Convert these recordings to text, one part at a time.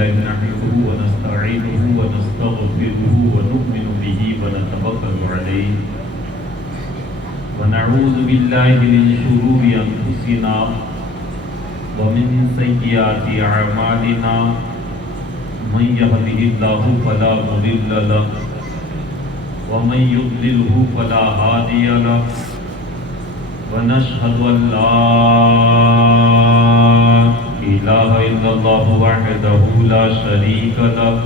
لله نحمده ونستعينه ونستغفره ونؤمن به ونتوكل عليه ونعوذ بالله من شرور أنفسنا ومن سيئات أعمالنا من يهده الله فلا مضل له ومن يضلله فلا هادي له ونشهد أن لا إله إلا الله وحده لا شريك له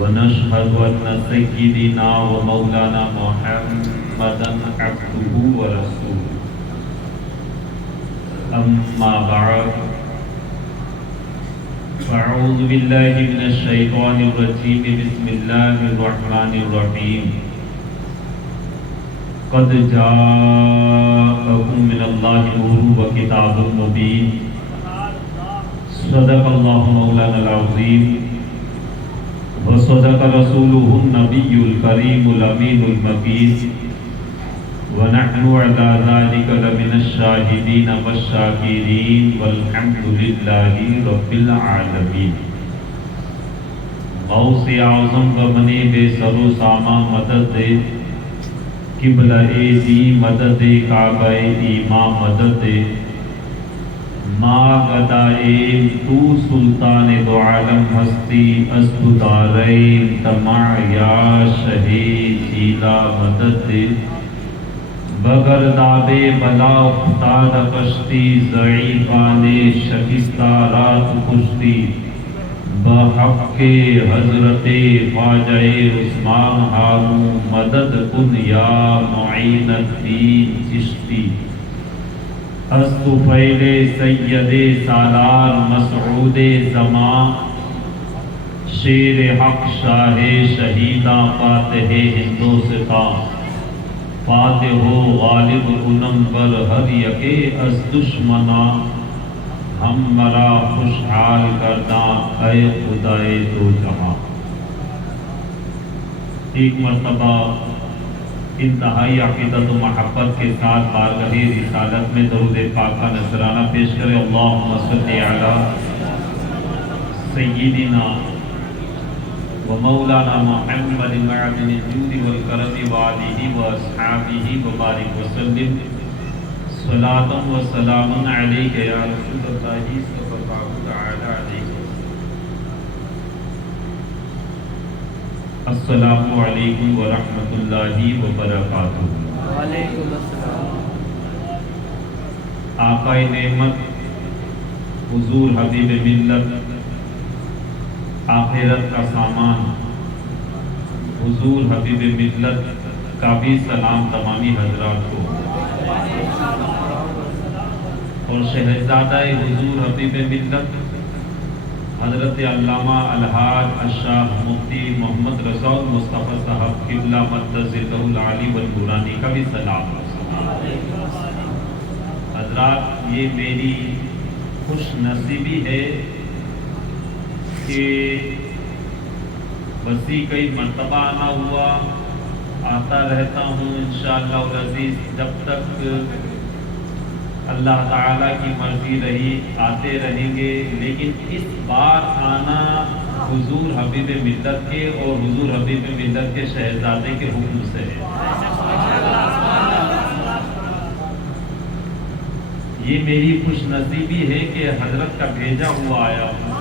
ونشهد أن سيدنا ومولانا محمدا عبده ورسوله أما بعد فأعوذ بالله من الشيطان الرجيم بسم الله الرحمن الرحيم قد جاءكم من الله نور وكتاب مبين صدق الله مولانا العظيم وصدق رسوله النبي الكريم الأمين المكين ونحن على ذلك لمن الشاهدين والشاكرين والحمد لله رب العالمين. غوث اعظم کا بنے بے سر و ساما مدد دے، قبلہ دی مدد دے، کعبہ ایمان مدد دے، ما گدائے تو سلطان دو عالم ہستی است دارین تمع یا شہید جیلا مدد دے، بگر دابے بلا افتاد کشتی ضعیفان شکستہ رات کشتی بحق حضرت خواجہ عثمان ہاروں مدد کن یا معین الدین چشتی. است فیل سید سالار مسعود زمان شیر حق شاہ شہیداں فاتح ہندوستان فاتح و غالب کنم بر ہر یکے از دشمنا ہم مرا خوشحال کرداں اے خدائے دو جہاں. ایک مرتبہ انتہائی عقیدت و محبت کے ساتھ بارگاہ رسالت میں درود پاک کا نذرانہ پیش کرے. اللہم صلی علی سیدنا ومولانا محمد معدن الجود والکرم وآلہ واصحابہ وبارک وسلم. صلاۃ و سلام علیک یا رسول اللہ صلی اللہ تعالی علیہ وسلم. السلام علیکم ورحمۃ اللہ وبرکاتہ. وعلیکم السلام. آقا نعمت حضور حبیب ملت آخرت کا سامان حضور حبیب ملت کا بھی سلام تمامی حضرات کو، اور شہزادہ حضور حبیب ملت حضرت علامہ الحاج الشاہ مفتی محمد رضا مصطفیٰ صاحب قبلہ مقدس العالی والنورانی کا بھی سلام. حضرات، یہ میری خوش نصیبی ہے کہ وسیع کئی مرتبہ آنا ہوا، آتا رہتا ہوں انشاءاللہ العزیز جب تک اللہ تعالیٰ کی مرضی رہی آتے رہیں گے. لیکن اس بار آنا حضور حبیب ملت کے اور حضور حبیب ملت کے شہزادے کے حکم سے ہے. یہ میری خوش نصیبی ہے کہ حضرت کا بھیجا ہوا آیا ہوں.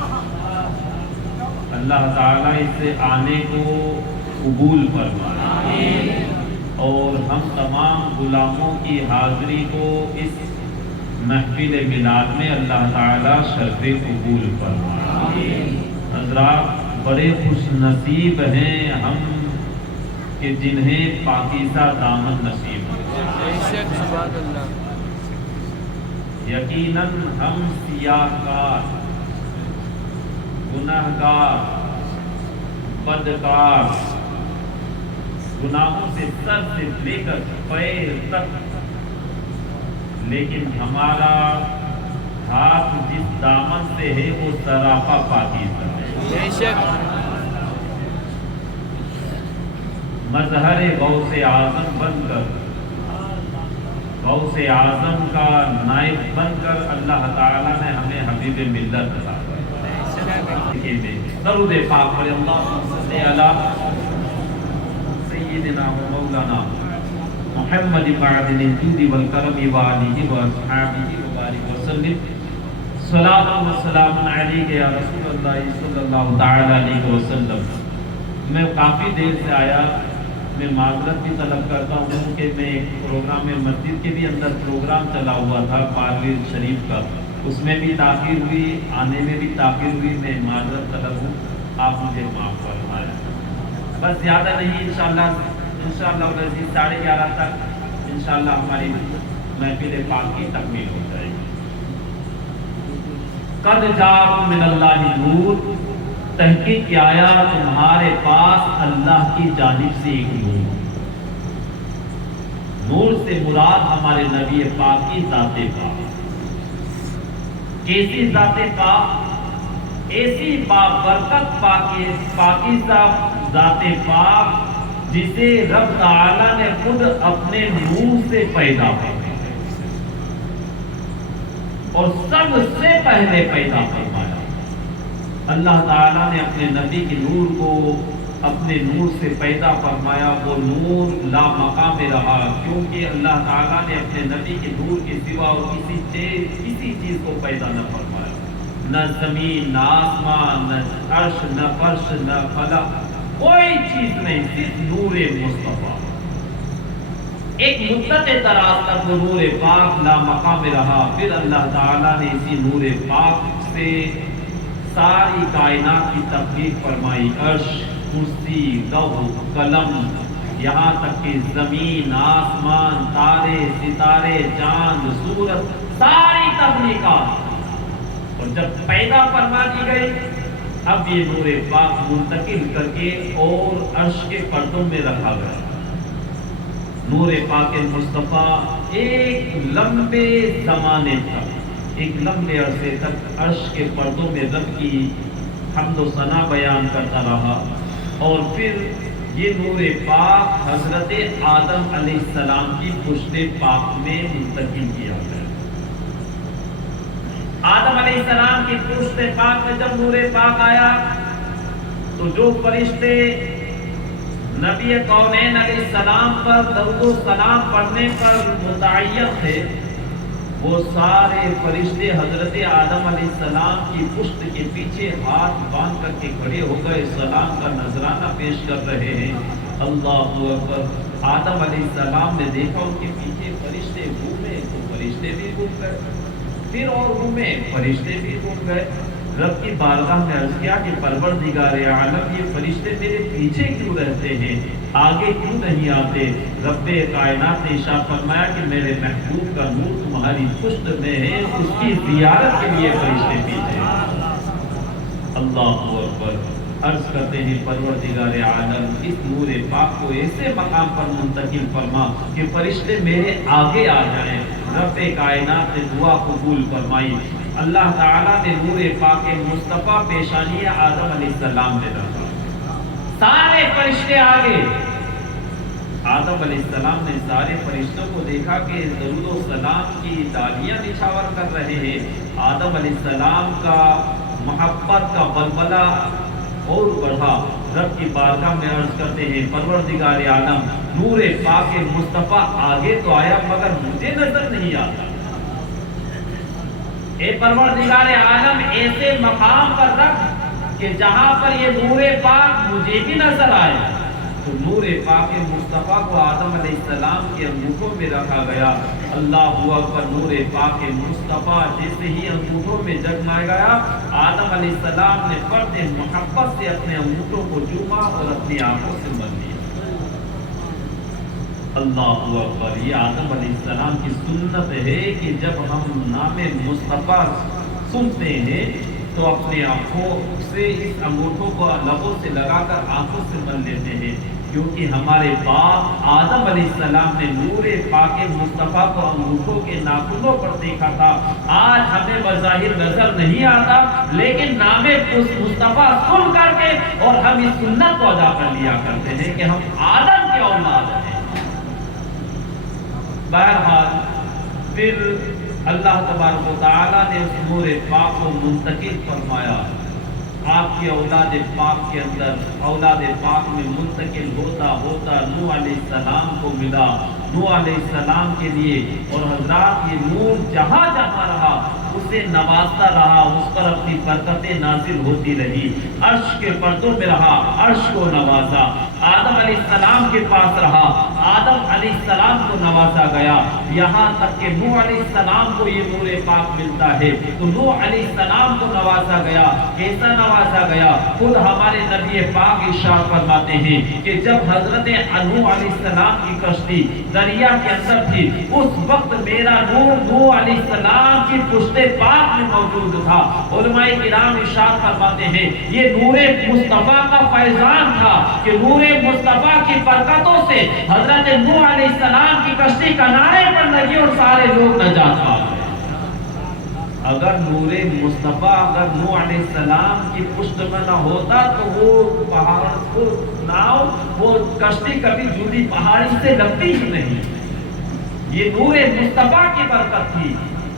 اللہ تعالیٰ اس سے آنے کو قبول فرمائے اور ہم تمام غلاموں کی حاضری کو اس محفل میلاد میں اللہ تعالیٰ شرف قبول فرمائے. حضرات، بڑے خوش نصیب ہیں ہم کہ جنہیں پاکیزہ دامن نصیب ہے. یقیناً ہم سیاہ کار، گناہگار، بدکار، گناہوں سے سر سے لے کر پیر تک، لیکن ہمارا ہاتھ جس دامن سے ہے وہ سراپا پاکیزہ ہے. مظہر غوث اعظم بن کر، غوث اعظم کا نائب بن کر اللہ تعالیٰ نے ہمیں حبیب ملت عطا کیا. درود پاک پڑھے اللہم صلی علی سیدنا و مولانا محمد معدن الجود والکرم وآلہ واصحابہ وبارک وسلم صلاۃ و سلام علیک یا رسول اللہ صلی اللہ تعالی علیہ وسلم۔ میں کافی دیر سے آیا، میں معذرت بھی طلب کرتا ہوں کہ میں ایک پروگرام میں مسجد کے بھی اندر پروگرام چلا ہوا تھا پارویر شریف کا، اس میں بھی تاخیر ہوئی، آنے میں بھی تاخیر ہوئی، میں معذرت طلب ہوں، آپ مجھے معاف فرمائیں۔ بس زیادہ نہیں، انشاءاللہ 11:30 تک انشاءاللہ ہماری محفل پاک کی تکمیل ہو جائے گی۔ قد جاءکم من اللہ نور، تحقیق کیا آیا تمہارے پاس اللہ کی جانب سے ایک نور۔ نور سے مراد ہمارے نبی پاک کی ذات پاک۔ کیسی ذات پاک؟ ایسی بابرکت پاکیزہ ذات پاک جسے رب تعالی نے خود اپنے نور سے پیدا کیا اور سب سے پہلے پیدا فرمایا۔ اللہ تعالیٰ نے اپنے نبی کے نور کو اپنے نور سے پیدا فرمایا، وہ نور لا مقام رہا، کیونکہ اللہ تعالیٰ نے اپنے نبی کے نور کے سوا اور کسی چیز کو پیدا نہ فرمایا، نہ زمین، نہ آسمان، نہ عرش، نہ فرش، نہ فلک، کوئی چیز نہیں، صرف نور مصطفیٰ۔ ایک مدت دراز تک وہ نور پاک لا مقام رہا، پھر اللہ تعالیٰ نے اسی نور پاک سے ساری کائنات کی تخلیق فرمائی، عرش، کرسی، لوح، قلم، یہاں تک کہ زمین، آسمان، تارے، ستارے، چاند، سورج، ساری تخلیقات۔ اور جب پیدا فرما دی گئی، اب یہ نور پاک منتقل کر کے اور عرش کے پردوں میں رکھا گیا۔ نور پاک مصطفیٰ ایک لمبے زمانے تک، ایک لمبے عرصے تک عرش کے پردوں میں رب کی حمد و ثنا بیان کرتا رہا، اور پھر یہ نور پاک حضرت آدم علیہ السلام کی پشت پاک میں منتقل کیا گیا۔ آدم علیہ السلام کی پشت پاک میں جب نور پاک آیا تو جو فرشتے نبی کونین علیہ السلام پر درود و سلام پڑھنے پر متعین تھے، وہ سارے فرشتے حضرت آدم علیہ السلام کی پشت کے پیچھے ہاتھ باندھ کر کے کھڑے ہو گئے، سلام کا نذرانہ پیش کر رہے ہیں۔ اللہ اکبر۔ آدم علیہ السلام نے دیکھا ان کے پیچھے فرشتے گھومے تو فرشتے بھی گھوم گئے، پھر اور گھومے، فرشتے بھی گھوم گئے۔ رب کی بارگاہ میں عرض کیا کہ پروردگار عالم، یہ فرشتے میرے پیچھے کیوں رہتے ہیں، آگے کیوں نہیں آتے؟ رب کائنات نے ارشاد فرمایا کہ میرے محبوب کا نور تمہاری پشت میں ہے، اس کی زیارت کے لیے فرشتے پیچھے ہیں۔ اللہ اکبر۔ عرض کرتے ہیں پروردگار عالم، اس نور پاک کو ایسے مقام پر منتقل فرما کہ فرشتے میرے آگے آ جائیں۔ رب کائنات نے دعا قبول فرمائی۔ اللہ تعالیٰ نے نور پاک مصطفیٰ پیشانی آدم علیہ السلام میں رکھا، سارے فرشتے آگے۔ آدم علیہ السلام نے سارے فرشتوں کو دیکھا کہ درود و سلام کی ڈالیاں نچھاور کر رہے ہیں۔ آدم علیہ السلام کا محبت کا بلبلہ اور بڑھا۔ رب کی بارگاہ میں عرض کرتے ہیں پروردگار عالم، نور پاک مصطفیٰ آگے تو آیا مگر مجھے نظر نہیں آتا۔ اے پروردگار عالم، ایسے مقام پر رکھ کہ جہاں پر یہ نور پاک مجھے بھی نظر آئے۔ تو نور پاک مصطفیٰ کو آدم علیہ السلام کے انگوٹھوں میں رکھا گیا۔ اللہ اکبر۔ نور پاک مصطفیٰ جیسے ہی انگوٹھوں میں جگمگا گیا، آدم علیہ السلام نے فرد محبت سے اپنے انگوٹھوں کو چوما اور اپنی آنکھوں سے مل لیا۔ اللہ اکبر۔ یہ آدم علیہ السلام کی سنت ہے کہ جب ہم نام مصطفیٰ سنتے ہیں تو اپنے آنکھوں سے اس انگوٹھوں کو لبوں سے لگا کر آنکھوں سے مل لیتے ہیں، کیونکہ ہمارے باپ آدم علیہ السلام نے نور پاک مصطفیٰ کو انگوٹھوں کے ناخنوں پر دیکھا تھا۔ آج ہمیں بظاہر نظر نہیں آتا، لیکن نام مصطفیٰ سن کر کے اور ہم اس سنت کو ادا کر لیا کرتے ہیں کہ ہم آدم کے اولاد ہیں۔ بہرحال پھر اللہ تبارک و تعالیٰ نے اس نور پاک کو منتقل فرمایا۔ آپ کی اولاد پاک کے اندر اولاد پاک میں منتقل ہوتا ہوتا نوح علیہ السلام کو ملا، نوح علیہ السلام کے لیے، اور حضرات یہ نور جہاں جہاں رہا اسے نوازتا رہا، اس پر اپنی برکتیں نازل ہوتی رہی، عرش کے پردوں میں رہا، عرش کو نوازا، آدم علیہ السلام کے پاس رہا، آدم علیہ السلام کو نوازا گیا، یہاں تک کہ نوح علیہ السلام کو یہ نور پاک ملتا ہے، تو نوح علیہ السلام کو نوازا گیا، کیسا نوازا گیا؟ خود ہمارے نبی پاک ارشاد فرماتے ہیں کہ جب حضرت نوح علیہ السلام کی کشتی دریا کے اندر تھی، اس وقت میرا نور نوح علیہ السلام کی پشت پاک میں موجود تھا۔ علماء کرام ارشاد فرماتے ہیں یہ نور مصطفیٰ کا فیضان تھا کہ نور مصطفیٰ کی برکتوں سے حضرت نوح علیہ السلام کی کشتی کنارے پر لگی اور سارے لوگ نجات پا گئے۔ اگر نور مصطفیٰ اگر نوح علیہ السلام کی پشت میں نہ ہوتا تو وہ پہاڑ کو ناؤ وہ کشتی کبھی جڑی پہاڑی سے لگتی ہی نہیں۔ یہ نور مصطفیٰ کی برکت تھی۔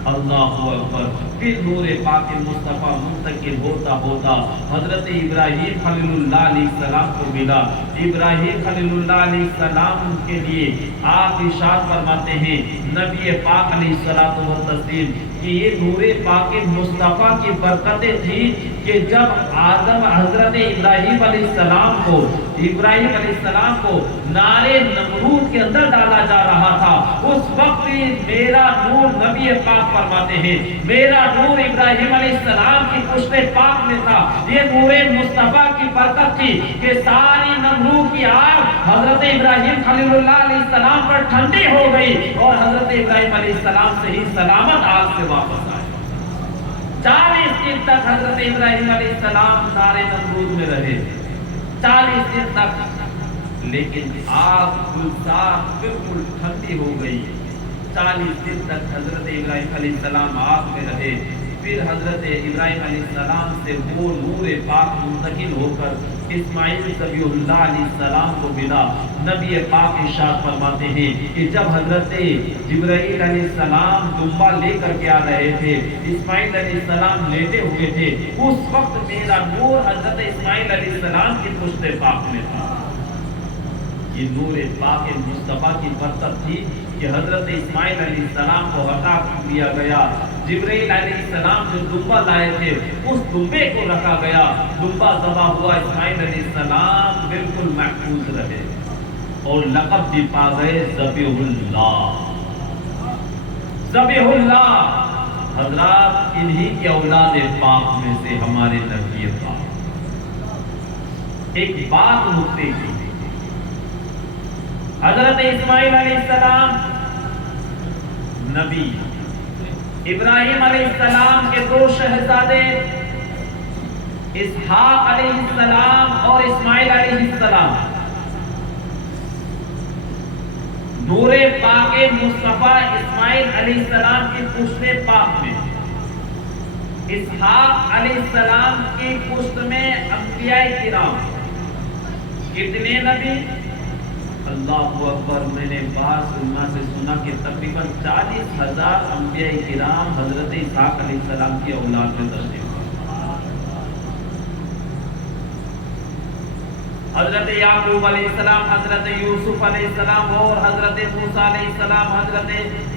اللہ اکبر۔ پھر نور پاک مصطفیٰ منتقل ہوتا ہوتا حضرت ابراہیم خلیل اللہ علیہ السلام کو ملا۔ ابراہیم خلیل اللہ علیہ السلام کے لیے آپ ارشاد فرماتے ہیں نبی پاک علیہ الصلوۃ والتسلیم کہ یہ نور پاک مصطفیٰ کی برکتیں تھی کہ جب آدم حضرت ابراہیم علیہ السلام کو نارے نمرود کے اندر ڈالا جا رہا تھا، اس وقت میرا نور نبی پاک فرماتے ہیں میرا نور ابراہیم علیہ السلام کی پشت پاک میں تھا۔ یہ نور مصطفیٰ کی برکت تھی کہ ساری نمرود کی آگ حضرت ابراہیم خلیل اللہ علیہ السلام پر ٹھنڈی ہو گئی اور حضرت ابراہیم علیہ السلام صحیح سلامت آگ سے واپس آئے۔ 40 دن تک حضرت ابراہیم علیہ السلام نارے نمرود میں رہے، 40 دن تک، لیکن آگ گلزار بالکل ٹھنڈی ہو گئی۔ 40 دن تک حضرت ابراہیم علیہ السلام آگ میں رہے۔ پھر حضرت ابراہیم علیہ السلام سے وہ نور پاک منتقل ہو کر اسماعیل ذبیح اللہ علیہ السلام کو ملا۔ نبی پاک ارشاد فرماتے ہیں کہ جب حضرت جبرائیل علیہ السلام دمبا لے کر کے آ رہے تھے، اسماعیل علیہ السلام لیٹے ہوئے تھے، اس وقت میرا نور حضرت اسماعیل علیہ السلام کی پشت پاک میں تھا۔ یہ نور پاک مصطفیٰ کی برکت تھی کہ حضرت اسماعیل علیہ السلام کو ہٹا دیا گیا۔ جبرائیل علیہ السلام جو دمبا لائے تھے اس دمبے کو رکھا گیا، دمبا ذبح ہوا، اسماعیل علیہ السلام بالکل محفوظ رہے اور لقب بھی پا گئے ذبیح اللہ۔ ذبیح اللہ حضرات انہی کی اولاد پاک میں سے ہمارے نبی پاک۔ ایک بات نکتے کی، حضرت اسماعیل علیہ السلام نبی، ابراہیم علیہ السلام کے 2 شہزادے اسحاق علیہ السلام اور اسماعیل علیہ السلام، نور پاک مصطفیٰ اسماعیل علیہ السلام کی پشت پاک میں، اسحاق علیہ السلام کی پشت میں انبیاء کرام، کتنے نبی؟ اللہ اکبر۔ میں نے بعض علماء سے سنا کہ تقریباً 40,000 انبیاء کرام حضرت اسحاق علیہ السلام کی اولاد میں تشریف لائے۔ حضرت یعقوب علیہ السلام، حضرت یوسف علیہ السلام اور حضرت موسیٰ علیہ السلام، حضرت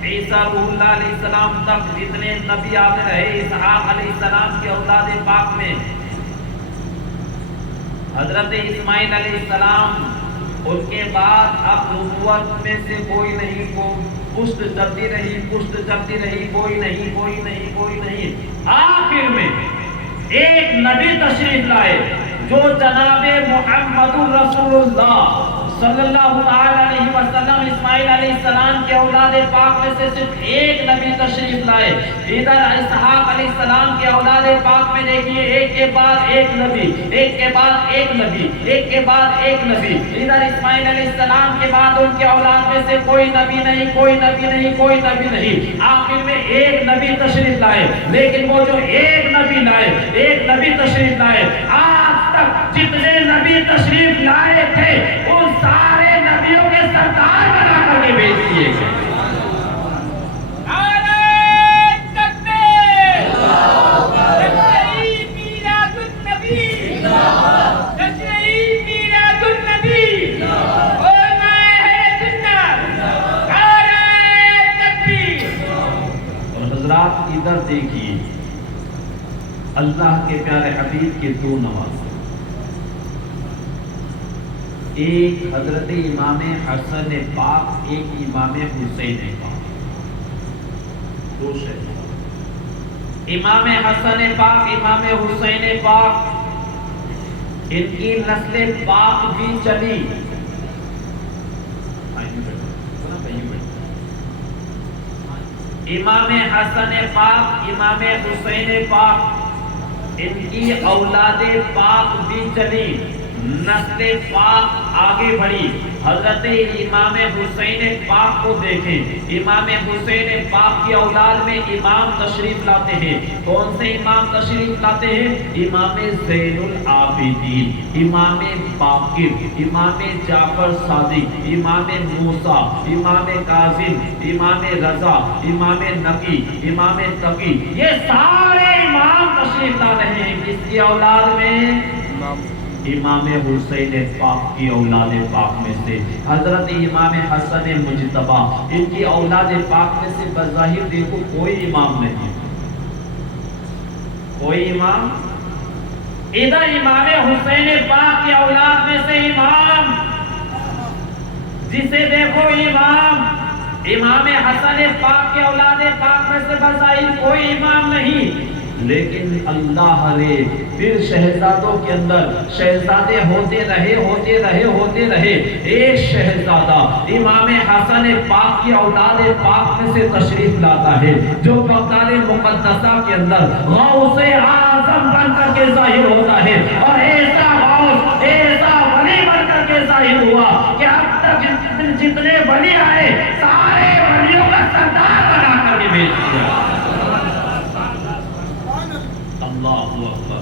عیسیٰ روح اللہ علیہ السلام تک جتنے نبی آتے رہے اسحاق علیہ السلام کی اولاد پاک میں، حضرت اسماعیل علیہ السلام، ان کے بعد اب نبوت میں سے کوئی نہیں، کو پشت چلتی رہی، پشت چلتی رہی، کوئی نہیں، کوئی نہیں، کوئی نہیں۔ آخر میں ایک نبی تشریف لائے جو جناب محمد رسول اللہ صلی اللہ علیہ وسلم اسماعیل علیہ السلام کے اولاد پاک میں سے صرف ایک نبی تشریف لائے۔ ادھر اسحاق علیہ السلام کے اولاد پاک میں دیکھیے ایک کے بعد ایک نبی، ایک کے بعد ایک نبی، ایک کے بعد ایک نبی۔ ادھر اسماعیل علیہ السلام کے بعد ان کے اولاد میں سے کوئی نبی نہیں، کوئی نبی نہیں، کوئی نبی نہیں۔ آخر میں ایک نبی تشریف لائے، لیکن وہ جو ایک نبی لائے، ایک نبی تشریف لائے، آج تک جتنے نبی تشریف لائے تھے ان سارے نبیوں کے سردار بنا کر کے بھیج دیے گئے۔ نعرہ تکبیر، میلاد النبی، دیکھیے اللہ کے پیارے حبیب کے دو نوازے، ایک حضرت امام حسن پاک، ایک امام حسین پاک، دو شہزادے، امام حسن پاک، امام حسین پاک، ان کی نسل پاک بھی چلی۔ امام حسن پاک، امام حسین پاک، ان کی اولاد پاک بھی چلی، نسل پاک آگے بڑھی۔ حضرت امام حسین پاک کو دیکھیں، امام حسین پاک کی اولاد میں امام تشریف لاتے ہیں۔ کون سے امام تشریف لاتے ہیں؟ امام زین العابدین، امام باقر، امام جعفر صادق، امام موسیٰ، امام کاظم، امام رضا، امام نقی، امام تقی، یہ سارے امام تشریف لا رہے ہیں۔ کس کی اولاد میں؟ امام حسین پاک کی اولاد پاک میں سے۔ حضرت امام حسن مجتبی، ان کی اولاد پاک میں سے بظاہر دیکھو کوئی امام نہیں، کوئی امام۔ ادھر امام حسین پاک کی اولاد میں سے امام، جسے دیکھو امام۔ امام حسن پاک کی اولاد پاک میں سے بظاہر کوئی امام نہیں، لیکن اللہ نے پھر شہزادوں کے اندر شہزادے ہوتے رہے ہوتے رہے ہوتے رہے، ایک شہزادہ امام حسن پاک کی اولاد پاک میں سے تشریف لاتا ہے، جو بغداد مقدسہ کے اندر غوث اعظم بن کر کے ظاہر ہوتا ہے، اور ایسا غوث، ایسا ولی بن کر کے ظاہر ہوا کہ اب تک جتنے ولی آئے سارے ولیوں کا سردار بنا کر کے بھیج دیا۔ اللہ اکبر۔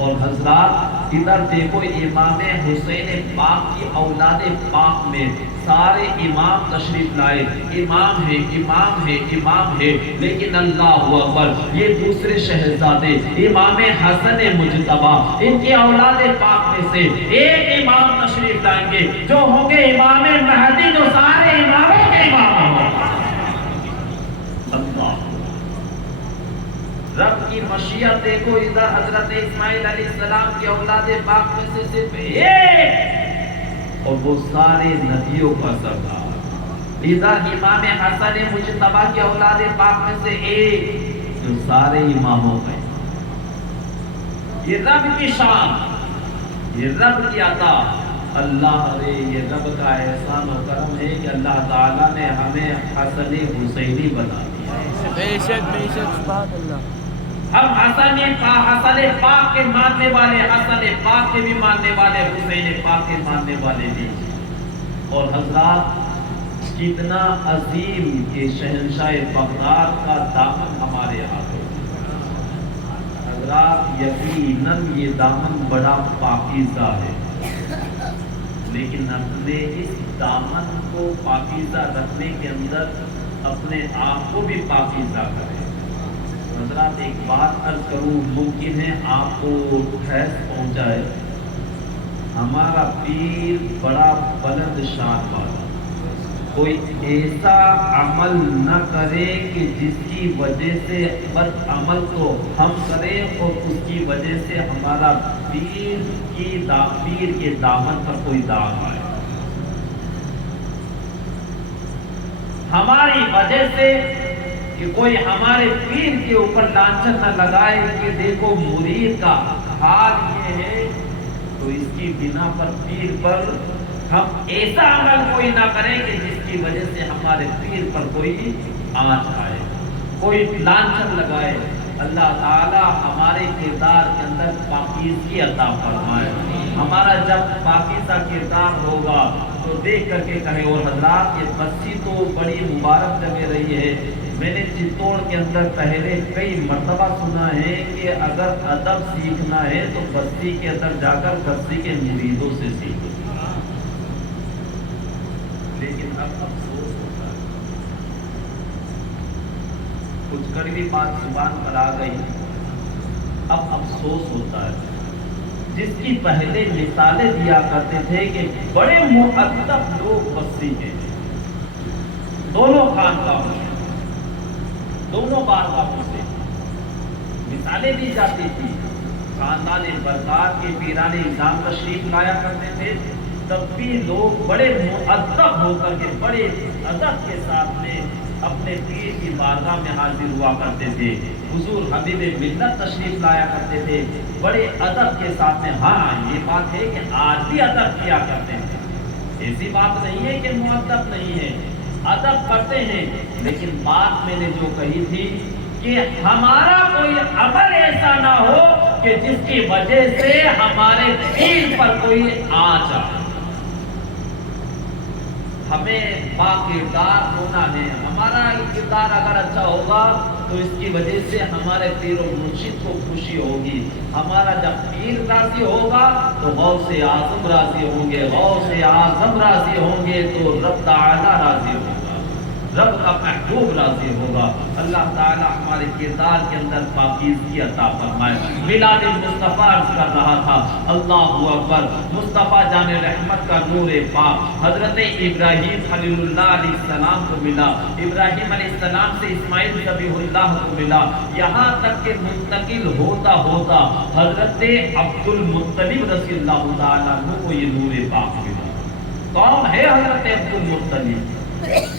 اور حضرات ادھر دیکھو امام حسین پاک کی اولاد پاک میں سارے امام تشریف لائے، امام ہے، امام ہے، امام ہے، لیکن اللہ اکبر، یہ دوسرے شہزادے امام حسن مجتبی، ان کی اولاد پاک میں سے ایک امام تشریف لائیں گے، جو ہوں گے امام مہدی، جو سارے اماموں کے امام ہوں۔ رب کی مشیت دیکھو، ادھر حضرت اسماعیل علیہ السلام کی اولاد پاک میں سے صرف ایک، اور وہ سارے نبیوں کا سردار۔ ادھر امام حسن مجتبی کی اولاد پاک میں سے ایک، جو سارے اماموں کا۔ یہ رب کی شان، یہ رب کی عطا، اللہ رے، یہ رب کا احسان و کرم ہے کہ اللہ تعالیٰ نے ہمیں حسن حسینی بنا دیا۔ بے شک بے شک، سبحان اللہ۔ ہم حسن پاک کے ماننے والے، حسن پاک کے بھی ماننے والے، حسین پاک کے ماننے والے بھی۔ اور حضرات کتنا عظیم کہ شہنشاہ بغداد کا دامن ہمارے ہاتھوں میں۔ حضرات یقیناً یہ دامن بڑا پاکیزہ ہے، لیکن اپنے اس دامن کو پاکیزہ رکھنے کے اندر اپنے آپ کو بھی پاکیزہ کریں۔ حضرات ایک بات عرض کروں، ممکن ہے آپ کو ٹھیس پہنچائے، ہمارا پیر بڑا بلند شان والا، کوئی ایسا عمل نہ کرے کہ جس کی وجہ سے بد عمل تو ہم کریں اور اس کی وجہ سے ہمارا پیر کے دامن پر کوئی داغ آئے، ہماری وجہ سے کہ کوئی ہمارے پیر کے اوپر لانچن نہ لگائے کہ دیکھو مرید کا حال یہ ہے، تو اس کی بنا پر پیر پر ہم ایسا عمل کوئی نہ کریں کہ جس کی وجہ سے ہمارے پیر پر کوئی آنچ آئے، کوئی لانچن لگائے۔ اللہ تعالی ہمارے کردار کے اندر پاکیزگی عطا فرمائے۔ ہمارا جب پاکیزہ کردار ہوگا تو دیکھ کر کے کہیں۔ اور حضرات یہ بستی تو بڑی مبارک جگہ رہی ہے، میں نے چتوڑ کے اندر پہلے کئی مرتبہ سنا ہے کہ اگر ادب سیکھنا ہے تو بستی کے اندر جا کر بستی کے مریدوں سے سیکھو، لیکن اب افسوس ہوتا ہے، کچھ کڑوی بات زبان پر آ گئی، اب افسوس ہوتا ہے۔ جس کی پہلے مثالیں دیا کرتے تھے کہ بڑے مؤدب لوگ بستی کے، دونوں خاندانوں سے، دونوں بارگاہوں سے، مثالیں دی جاتی تھی. خاندان برکات کے پیران نظام تشریف لایا کرتے تھے، تب بھی لوگ بڑے مؤدب ہو کر کے بڑے ادب کے ساتھ میں اپنے پیر کی بارگاہ میں حاضر ہوا کرتے تھے. حضور حبیب ملت تشریف لایا کرتے تھے بڑے ادب کے ساتھ میں. ہاں، یہ بات ہے کہ آج بھی ادب کیا کرتے ہیں، ایسی بات نہیں ہے کہ مؤدب نہیں ہے، ادب کرتے ہیں. لیکن بات میں نے جو کہی تھی کہ ہمارا کوئی عمل ایسا نہ ہو کہ جس کی وجہ سے ہمارے دین پر کوئی آنچ آئے. ہمیں با کردار ہونا ہے. ہمارا کردار اگر اچھا ہوگا تو اس کی وجہ سے ہمارے پیر و مرشد کو خوشی ہوگی. ہمارا جب پیر راضی ہوگا تو غوث اعظم راضی ہوں گے، غوث اعظم راضی ہوں گے تو رب تعالی راضی ہوگا، رب کا محبوب راضی ہوگا. اللہ تعالی ہمارے کردار کے اندر پاکیزگی عطا فرمائے. میلاد مصطفیٰ عرض کر رہا تھا، اللہ اکبر. مصطفیٰ جان رحمت کا نور پاک حضرت ابراہیم خلیل اللہ علیہ السلام کو ملا، ابراہیم علیہ السلام سے اسماعیل ذبیح اللہ کو ملا، یہاں تک کہ منتقل ہوتا ہوتا حضرت عبد المطلب رضی اللہ تعالیٰ عنہ کو یہ نور پاک ملا. کون ہے حضرت عبد المطلب؟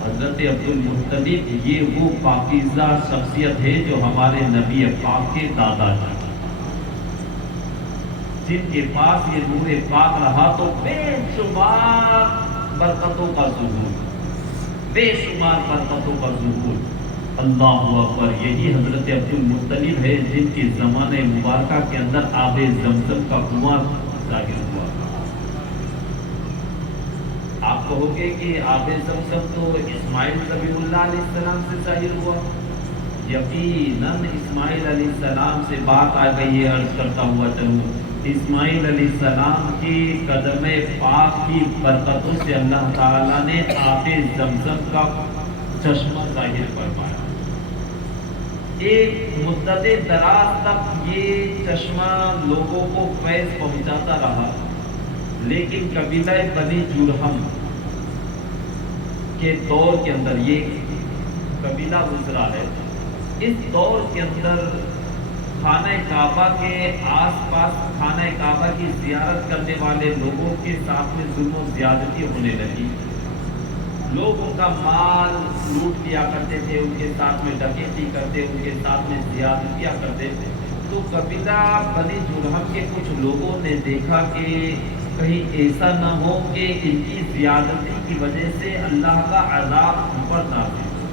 حضرت عبد المطلب یہ وہ پاکیزہ شخصیت ہے جو ہمارے نبی پاک کے دادا جان، جن کے پاس یہ نور پاک رہا تو بے شمار برکتوں کا ظہور، بے شمار برکتوں کا ظہور. اللہ اکبر. یہی حضرت عبد المطلب ہے جن کے زمانے مبارکہ کے اندر آب زمزم کا کنواں ظاہر ہوا. آپ کہو گے کہ آب زمزم تو اسماعیل ذبیح اللہ علیہ السلام سے ظاہر ہوا. یقیناً اسماعیل علیہ السلام سے بات آ گئی ہے. عرض کرتا ہوا چلوں، اسماعیل علیہ السلام کی قدم پاک کی برکتوں سے اللہ تعالیٰ نے آب زمزم کا چشمہ ظاہر فرمایا. ایک مدت دراز تک یہ چشمہ لوگوں کو فیض پہنچاتا رہا، لیکن قبیلہ بنی جرہم کے دور کے اندر یہ قبیلہ گزرا ہے. اس دور کے اندر خانہ کعبہ کے آس پاس خانہ کعبہ کی زیارت کرنے والے لوگوں کے ساتھ میں ظلم و زیادتی ہونے لگی. لوگ ان کا مال لوٹ لیا کرتے تھے، ان کے ساتھ میں ڈکیتی کرتے، ان کے ساتھ میں زیادتیاں کرتے. تو قبیلہ بنی جرہم کے کچھ لوگوں نے دیکھا کہ کہیں ایسا نہ ہو کہ ان کی زیادتی کی وجہ سے اللہ کا عذاب ہم پر نازل ہو.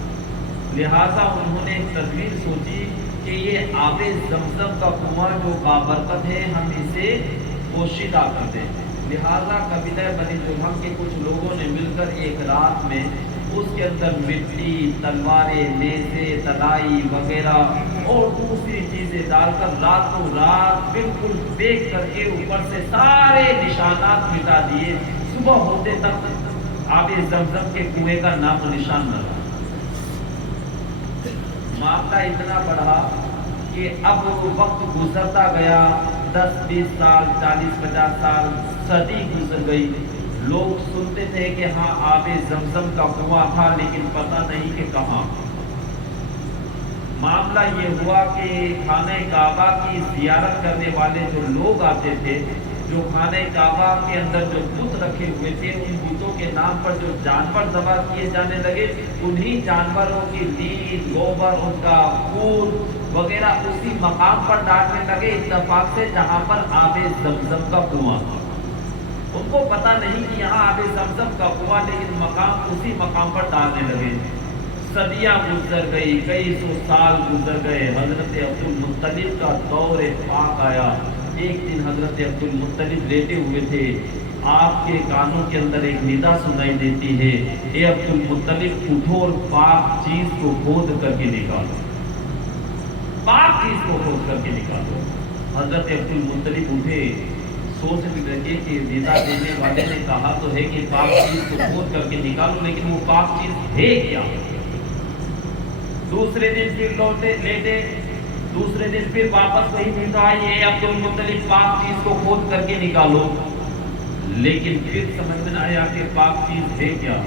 لہٰذا انہوں نے ایک تدبیر سوچی کہ یہ آب زمزم کا کنواں جو بابرکت ہے ہم اسے پوشیدہ کر دیں. لہٰذا قبیلہ بنی جرہم کے کچھ لوگوں نے مل کر ایک رات میں اس کے اندر مٹی، تلواریں، نیزے، تلائی وغیرہ اور دوسری چیزیں ڈال کر راتوں رات بالکل دیکھ کر کے اوپر سے سارے نشانات مٹا دیے. صبح ہوتے تک آب زمزم کے کنویں کا نام و نشان نہ رہا. معاملہ اتنا بڑھا کہ اب وقت گزرتا گیا، 10-20 سال، 40-50 سال، صدی گزر گئی. لوگ سنتے تھے کہ ہاں آب زمزم کا کنواں تھا، لیکن پتہ نہیں کہ کہاں. معاملہ یہ ہوا کہ خانہ کعبہ کی زیارت کرنے والے جو لوگ آتے تھے، جو خانہ کعبہ کے اندر جو بت رکھے ہوئے تھے، ان بتوں کے نام پر جو جانور ذبح کیے جانے لگے، انہی جانوروں کی لیل، گوبر، ان کا خون وغیرہ اسی مقام پر ڈالنے لگے اتفاق سے جہاں پر آب زمزم کا کنواں تھا. ان کو پتہ نہیں کہ یہاں آب زمزم کا کنواں، لیکن مقام اسی مقام پر ڈالنے لگے. صدیاں گزر گئی، کئی سو سال گزر گئے. حضرت عبد المطلب کا دور پاک آیا. ایک دن حضرت عبد المطلب لیٹے ہوئے تھے، آپ کے کانوں کے اندر ایک ندا سنائی دیتی ہے، اے عبد المطلب اٹھو اور پاک چیز کو کھود کر کے نکالو، پاک چیز کو کھود کر کے نکالو. حضرت عبد المطلب اٹھے، سوچنے لگے کہ ندا دینے والے نے کہا تو ہے کہ پاک چیز کو کھود کر کے نکالو، لیکن وہ پاک چیز ہے کیا؟ دوسرے دن پھر لوٹے لیٹے، دوسرے دن پھر واپس وہی ندا آئی، اے عبد المطلب پاک چیز کو کھود کر کے نکالو، لیکن پھر سمجھ میں آیا کہ پاک چیز ہے کیا.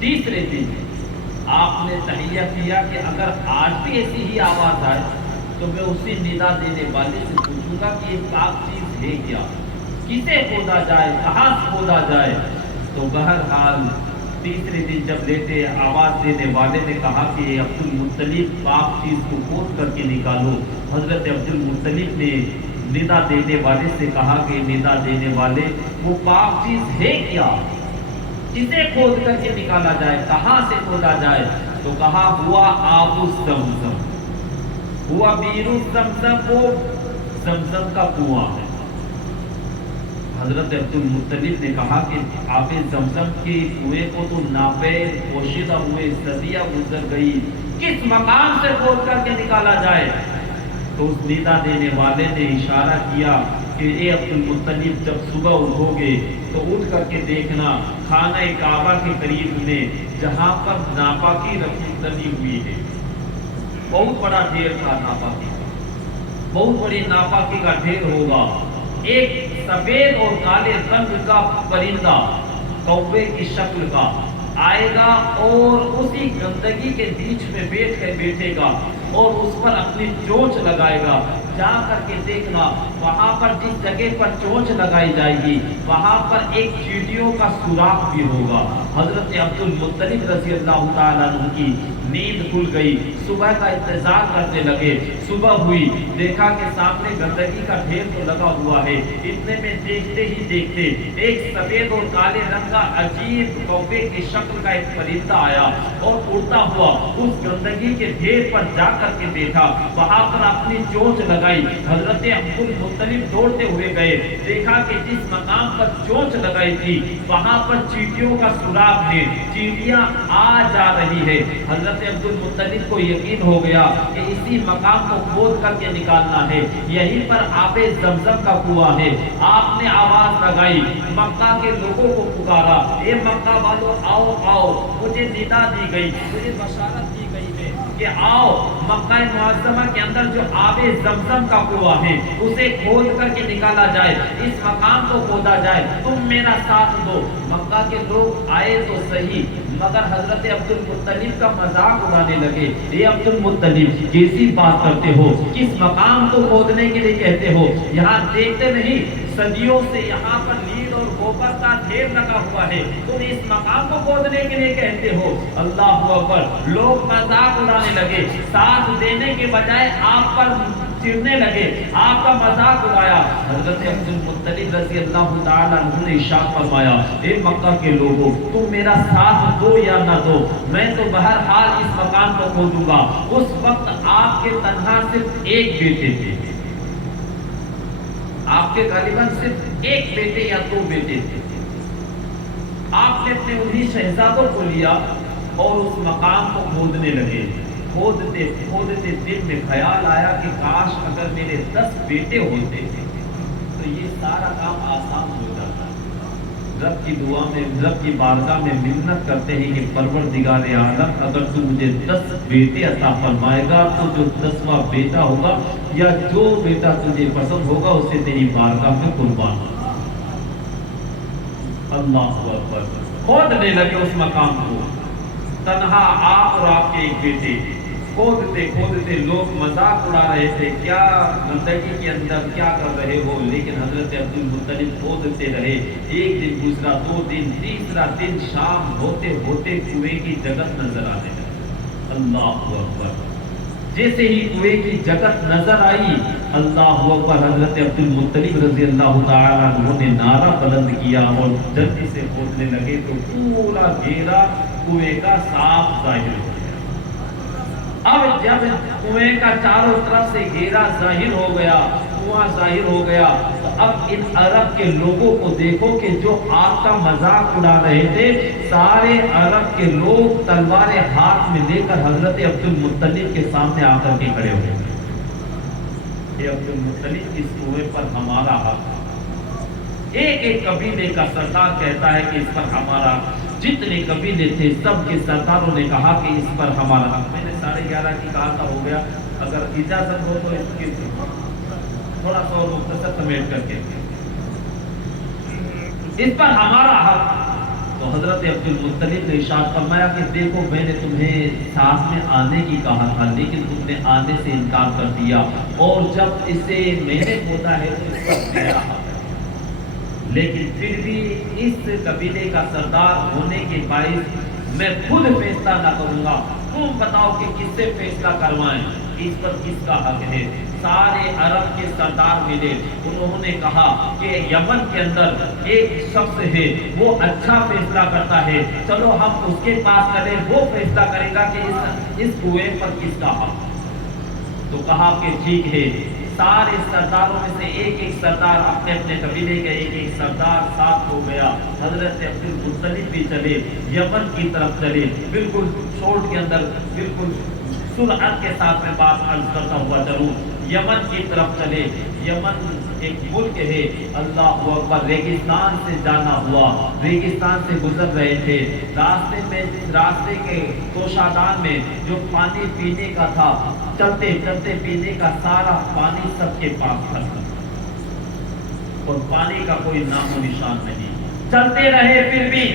تیسرے دن آپ نے تحیہ کیا کہ اگر آج بھی ایسی ہی آواز آئے تو میں اسی ندا دینے والے سے پوچھوں گا کہ یہ پاک چیز ہے کیا، کسے کھودا جائے، کہاں سے کھودا جائے۔ تو بہرحال تیسرے دن جب لیتے آواز دینے والے نے کہا کہ عبد المطلب پاک چیز کو کھود کر کے نکالو، حضرت عبد المطلب نے ندا دینے والے سے کہا کہ ندا دینے والے وہ پاک چیز ہے کیا، کسے کھود کر کے نکالا جائے، کہاں سے کھودا جائے؟ تو کہا ہوا آب زمزم، ہوا بیر زمزم، وہ زمزم کا کنواں ہے۔ حضرت عبد المطلب نے کہا کہ آب زمزم کے کنویں کو تو ناپے پوشیدہ ہوئے صدیاں گزر گئی، کس مقام سے کھود کر کے نکالا جائے؟ تو اس ندا دینے والے نے اشارہ کیا کہ اے عبد المطلب جب صبح اٹھو گے تو اٹھ کر کے دیکھنا خانہ کعبہ کے قریب میں جہاں پر ناپاکی رکھی ہوئی ہے، بہت بڑا ڈھیر تھا ناپاکی کا، بہت بڑی ناپاکی کا ڈھیر ہوگا۔ ایک سفید اور کالے رنگ کا پرندہ کوے کی شکل کا آئے گا اور اسی گندگی کے بیچ میں بیٹھ کر بیٹھے گا اور اس پر اپنی چونچ لگائے گا۔ جا کر کے دیکھنا وہاں پر جس جگہ پر چونچ لگائی جائے گی وہاں پر ایک چیٹیوں کا سوراخ بھی ہوگا۔ حضرت عبد المطلب رضی اللہ تعالیٰ عنہ کی نیند کھل گئی، صبح کا انتظار کرنے لگے۔ صبح ہوئی، دیکھا کہ سامنے گندگی کا ڈھیر تو لگا ہوا ہے، اتنے میں دیکھتے ہی دیکھتے ایک سفید اور کالے رنگ کا عجیب کوے کی شکل کا ایک پرندہ آیا اور اڑتا ہوا اس گندگی کے ڈھیر پر جا کر کے بیٹھا، وہاں پر اپنی چونچ لگائی۔ حضرت عبد المطلب دوڑتے ہوئے گئے، دیکھا کہ جس مقام پر چونچ لگائی تھی وہاں پر چیٹیوں کا سوراخ ہے، چیٹیاں آ جا رہی ہے۔ حضرت عبد المطلب کو یقین ہو گیا کہ اسی مقام کو کھود کر کے نکالنا ہے، یہیں پر آب زمزم کا کنواں ہے۔ آپ نے آواز لگائی، مکہ کے لوگوں کو پکارا، اے مکہ والوں آؤ آؤ، مجھے ندا دی گئی، مجھے بشارت دی گئی ہے کہ آؤ مکہ معظمہ کے اندر جو آب زمزم کا کنواں ہے اسے کھود کر کے نکالا جائے، اس مقام کو کھودا جائے، تم میرا ساتھ دو۔ مکہ کے لوگ آئے تو صحیح مگر حضرت عبد المطلب کا مذاق اڑانے لگے، اے عبد المطلب کیسی بات کرتے ہو، کس مقام کو کھودنے کے لیے کہتے ہو؟ یہاں دیکھتے نہیں صدیوں سے یہاں پر لیل اور گوبر کا ڈھیر لگا ہوا ہے، تم اس مقام کو کھودنے کے لیے کہتے ہو؟ اللہ اکبر! لوگ مذاق اڑانے لگے، ساتھ دینے کے بجائے آپ پر چڑھنے لگے، آپ کا مذاق اڑایا۔ حضرت عبد المطلب رضی اللہ تعالیٰ عنہ نے ارشاد فرمایا، اے مکہ کے لوگوں، تم میرا ساتھ دو یا نہ دو، میں تو بہرحال اس مکان کو کھودوں گا۔ اس وقت آپ کے تنہا صرف ایک بیٹے تھے، آپ کے غالباً صرف ایک بیٹے یا دو بیٹے تھے۔ آپ نے اپنے انہی شہزادوں کو لیا اور اس مقام کو کھودنے لگے۔ کھودتے کھودتے دل میں خیال آیا کہ کاش اگر میرے 10 بیٹے ہوتے تو یہ سارا کام آسان ہو جاتا۔ رب کی دعا میں، رب کی بارگاہ میں منت کرتے ہیں کہ پروردگار عالم اگر تو مجھے 10 بیٹے عطا فرمائے گا تو جو 10واں بیٹا ہوگا یا جو بیٹا تجھے پسند ہوگا اسے تیری بارگاہ میں قربان ہوگا۔ اللہ اکبر! کھودنے لگے اس مقام کو، تنہا آپ اور آپ کے ایک بیٹے، کھودتے کھودتے لوگ مذاق اڑا رہے تھے، کیا گندگی کے اندر کیا کر رہے ہو، لیکن حضرت عبد المطلب کھودتے رہے۔ ایک دن گزرا، 2 دن، تیسرا دن، شام ہوتے ہوتے کنویں کی جگت نظر آنے لگی۔ اللہ اکبر! جیسے ہی کنویں کی جگت نظر آئی، اللہ اکبر! حضرت عبد المطلب رضی اللہ تعالیٰ عنہ نے نعرہ بلند کیا اور جلدی سے کھودنے لگے تو پورا گھیرا کنویں کا صاف ظاہر ہو گیا۔ اب جب کنویں کا چاروں طرف سے گھیرا ظاہر ہو گیا، کنواں ظاہر ہو گیا، تو اب ان عرب کے لوگوں کو دیکھو کہ جو آپ کا مذاق اڑا رہے تھے، سارے عرب کے لوگ تلواریں ہاتھ میں لے کر حضرت عبد المطلب کے سامنے آ کر کے کھڑے ہوئے۔ اے عبد المطلب، اس کنویں پر ہمارا حق۔ ایک ایک قبیلے کا سردار کہتا ہے کہ اس پر ہمارا، جتنے قبیلے تھے سب کے سرداروں نے کہا کہ اس پر ہمارا حق۔ میں نے 11:30 کی کہا تھا، ہو گیا، اگر اجازت ہو تو اس کی تھوڑا سا اور مختصر سمیٹ کر کے اس پر ہمارا حق۔ تو حضرت عبد المطلب نے ارشاد فرمایا کہ دیکھو میں نے تمہیں ساتھ میں آنے کی کہا تھا لیکن تم نے آنے سے انکار کر دیا، اور جب اسے میں نے پوچھا ہے تو اس پر میرا حق ہے، لیکن پھر بھی اس قبیلے کا سردار ہونے کے باعث میں خود فیصلہ نہ کروں گا، تم بتاؤ کہ کس سے فیصلہ کروائیں، اس پر کس کا حق ہے۔ سارے عرب کے سردار ملے، انہوں نے کہا کہ یمن کے اندر ایک شخص ہے وہ اچھا فیصلہ کرتا ہے، چلو ہم اس کے پاس چلیں، وہ فیصلہ کرے گا کہ اس کنویں پر کس کا حق۔ تو کہا کہ ٹھیک ہے، سارے سرداروں میں سے ایک ایک سردار اپنے اپنے قبیلے کے ایک ایک سردار ساتھ ہو گیا۔ حضرت عبد المطلب بھی چلے، یمن کی طرف چلے، بالکل چھوٹ کے اندر بالکل سرعت کے ساتھ میں بات عرض کرتا ہوا چلوں، یمن کی طرف چلے۔ یمن ایک ملک ہے، اللہ اکبر، ریگستان سے جانا ہوا، ریگستان سے گزر رہے تھے، راستے کے کوشادان میں جو پانی پینے کا تھا، چلتے چلتے پینے کا سارا پانی سب کے پاس تھا اور پانی کا کوئی نام و نشان نہیں، چلتے رہے پھر بھی،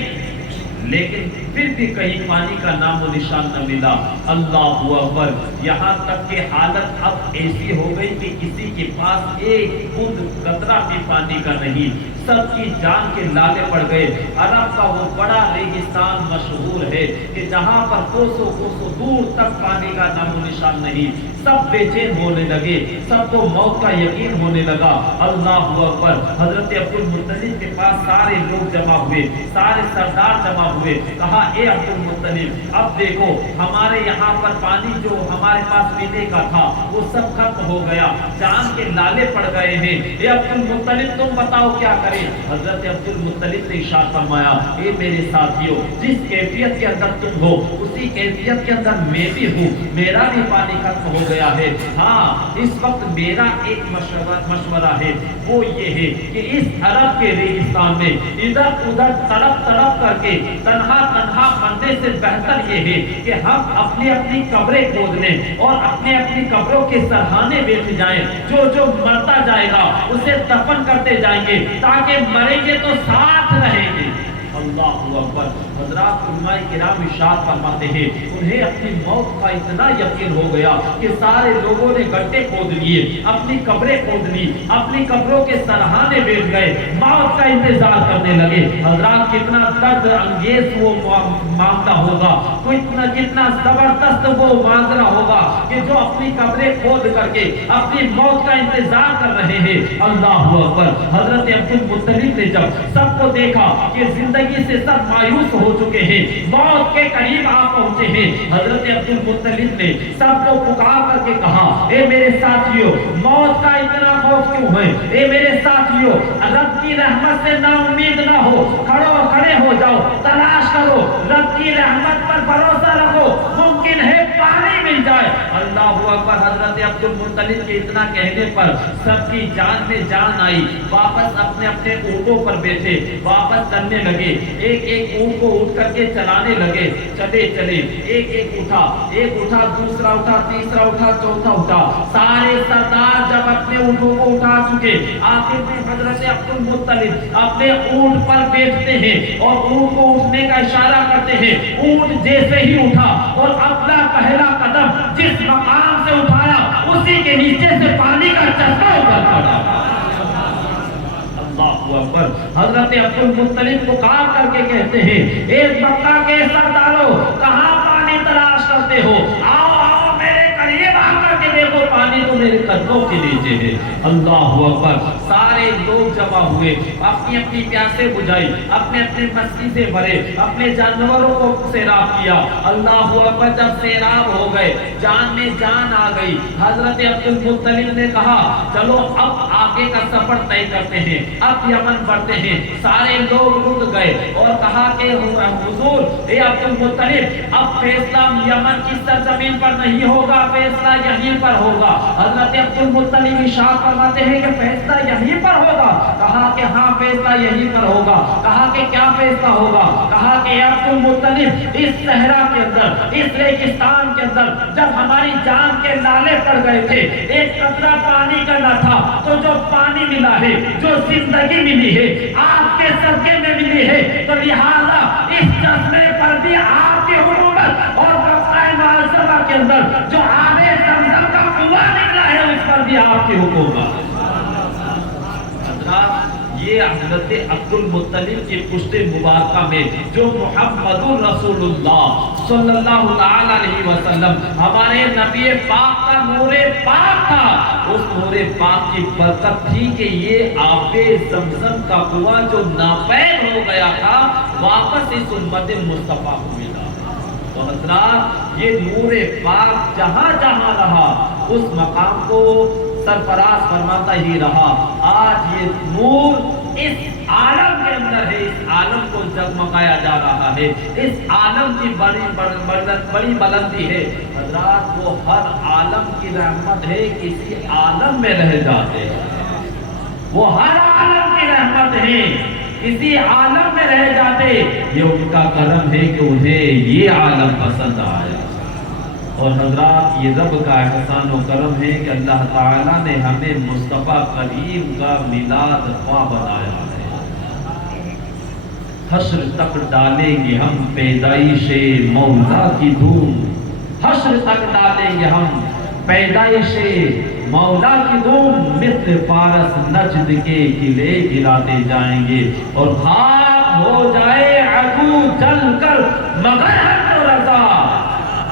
لیکن پھر بھی کہیں پانی کا نام و نشان نہ ملا۔ اللہ اکبر، یہاں تک کہ حالت اب ایسی ہو گئی کہ کسی کے پاس ایک بوند قطرہ بھی پانی کا نہیں، سب کی جان کے لالے پڑ گئے۔ عرب کا وہ بڑا ریگستان مشہور ہے کہ جہاں پر کوسوں کوسوں دور تک پانی کا نام و نشان نہیں، سب بے چین ہونے لگے، سب کو موت کا یقین ہونے لگا۔ اللہ اکبر، حضرت عبد المطلب کے پاس سارے لوگ جمع ہوئے، سارے سردار جمع ہوئے، کہا اے عبد المطلب اب دیکھو ہمارے یہاں پر پانی جو ہمارے پاس پینے کا تھا وہ سب ختم ہو گیا، جان کے لالے پڑ گئے ہیں، اے عبد المطلب تم بتاؤ کیا کریں۔ حضرت عبد المطلب نے ارشاد فرمایا، اے میرے ساتھیوں، جس کیفیت کے اندر تم ہو اسی کیفیت کے اندر میں بھی ہوں، میرا بھی پانی ختم ہو گیا ہے، ہاں اس وقت میرا ایک مشورہ ہے، وہ یہ ہے کہ اس عرب کے ریگستان میں ادھر ادھر تڑپ تڑپ کر کے تنہا تنہا مرنے سے بہتر یہ ہے کہ ہم اپنی اپنی قبریں کھود لیں اور اپنی اپنی قبروں کے سرہانے بیٹھ جائیں، جو جو مرتا جائے گا اسے دفن کرتے جائیں گے تاکہ مریں گے تو ساتھ رہیں گے۔ اللہ اکبر، حضرات علماء کرام ارشاد فرماتے ہیں انہیں اپنی موت کا اتنا یقین ہو گیا کہ سارے لوگوں نے گڈھے کھود لیے، اپنی قبریں کھود لی، اپنی قبروں کے سرہانے بیٹھ گئے، موت کا انتظار کرنے لگے۔ حضرات کتنا درد انگیز وہ معاملہ ہوگا، کتنا زبردست وہ منظر ہوگا کہ جو اپنی قبریں کھود کر کے اپنی موت کا انتظار کر رہے ہیں۔ اللہ اکبر، حضرت عبد المطلب نے جب سب کو دیکھا کہ زندگی سے سب مایوس ہو چکے ہیں، موت کے قریب آپ پہنچے ہیں، حضرت عبد المطلب نے سب کو پکار کر کے کہا، اے میرے ساتھیوں موت کا اتنا خوف کیوں ہے؟ اے میرے ساتھیوں رب کی رحمت سے نا امید نہ ہو، کھڑے ہو جاؤ، تلاش کرو، رب کی رحمت پر بھروسہ رکھو، ممکن ہے پانی مل جائے۔ اللہ اکبر، حضرت عبد المطلب کے اتنا کہنے پر سب کی جان میں جان آئی، واپس اپنے اپنے اونٹوں پر بیٹھے، واپس چلنے لگے، ایک ایک اونٹ کو اٹھ کر کے چلانے لگے، چلے ایک ایک اٹھا، دوسرا اٹھا، تیسرا اٹھا، چوتھا اٹھا، سارے سردار جب اپنے اونٹوں کو اٹھا چکے، آخر میں حضرت عبد المطلب اپنے اونٹ پر بیٹھتے ہیں اور اونٹ کو اٹھنے کا اشارہ کرتے ہیں، اونٹ جیسے ہی اٹھا اور اپنا پہلا قدم جس مقام سے اٹھایا اسی کے نیچے سے پانی کا چشمہ ابھر پڑا۔ اللہ اکبر، حضرت عبد المطلب پکار کر کے کہتے ہیں، ایک مکہ کے سرداروں کہاں پانی تلاش کرتے ہو؟ آؤ آؤ میرے قریب آ کر کے دیکھو، پانی تو میرے قدموں کے نیچے ہے۔ اللہ اکبر، سارے لوگ جمع ہوئے، اپنی اپنی پیاسیں بجھائی، اپنے اپنے مستی سے بھرے، اپنے جانوروں کو سیراب کیا۔ اللہ اکبر، جب سیراب ہو گئے، جان میں جان آ گئی، حضرت عبد المطلب نے کہا چلو اب آگے کا سفر طے کرتے ہیں، اب یمن بڑھتے ہیں۔ سارے لوگ رک گئے اور کہا کہ حضور اے عبد المطلب اب فیصلہ یمن کی سرزمین پر نہیں ہوگا، فیصلہ یہیں پر ہوگا۔ حضرت عبد المطلب ارشاد فرماتے ہیں کہ فیصلہ یہیں پر ہوگا؟ کہا کہ ہاں فیصلہ یہیں پر ہوگا۔ کہا کہ کیا فیصلہ ہوگا؟ کہا کہ اے عبد المطلب اس صحرا کے اندر، اس ریگستان کے اندر جب ہماری جان کے لالے پڑ گئے تھے، ایک قطرہ پانی کا نہ تھا، تو جو پانی پانی ملا ہے، جو زندگی ملی ہے آپ کے صدقے میں ملی ہے، تو لہذا اس چشمے پر بھی آپ کی حرمت اور مکہ معظمہ کے اندر جو آب زمزم کا کنواں نکلا ہے اس پر بھی آپ کی حکومت۔ حضرات یہ حضرت عبد المطلب کی پشت مبارکہ میں جو محمد رسول اللہ صلی اللہ علیہ وسلم ہمارے نبی پاک کا نور پاک تھا، اس نور پاک کی برکت تھی کہ یہ آب زمزم کا کنواں جو ناپید ہو گیا تھا واپس اس امت مصطفیٰ کو ملا۔ تو حضرات یہ نور پاک جہاں جہاں رہا اس مقام کو سرفراز فرماتا ہی رہا۔ آج یہ نور اس عالم کے اندر ہے، اس عالم کو جگمگایا جا رہا ہے، اس عالم کی بڑی بلندی ہے۔ حضرات وہ ہر عالم کی رحمت ہے، کسی عالم میں رہ جاتے ہیں، وہ ہر عالم کی رحمت ہے، کسی عالم میں رہ جاتے، یہ ان کا کرم ہے کہ انہیں یہ عالم پسند آیا۔ اور حضرات یہ رب کا احسان و کرم ہے کہ اللہ تعالیٰ نے ہمیں مصطفیٰ کریم کا میلاد خواہ بنایا ہے۔ حشر تک ڈالیں گے ہم پیدائش مولا کی دھوم، حشر تک ڈالیں گے ہم پیدائش مولا کی دھوم، مثل فارس نجد کے قلعے گراتے جائیں گے، اور خاک ہو جائے عدو جل کر مگر ہم تو رضا،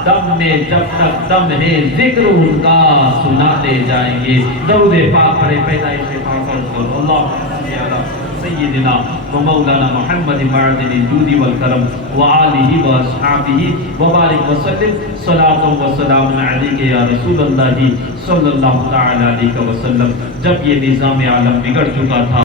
دم میں جب تک دم ہے ذکر ان کا سناتے جائیں گے۔ درود پاک پڑھے پیدائش پاک پر اللہ سیدنا و مولانا محمد معدن الجود والکرم وآلہ واصحابہ وبارک وسلم، صلاۃ و سلام علیک یا رسول اللہ صلی اللہ تعالی علیہ وسلم۔ جب یہ نظام عالم بگڑ چکا تھا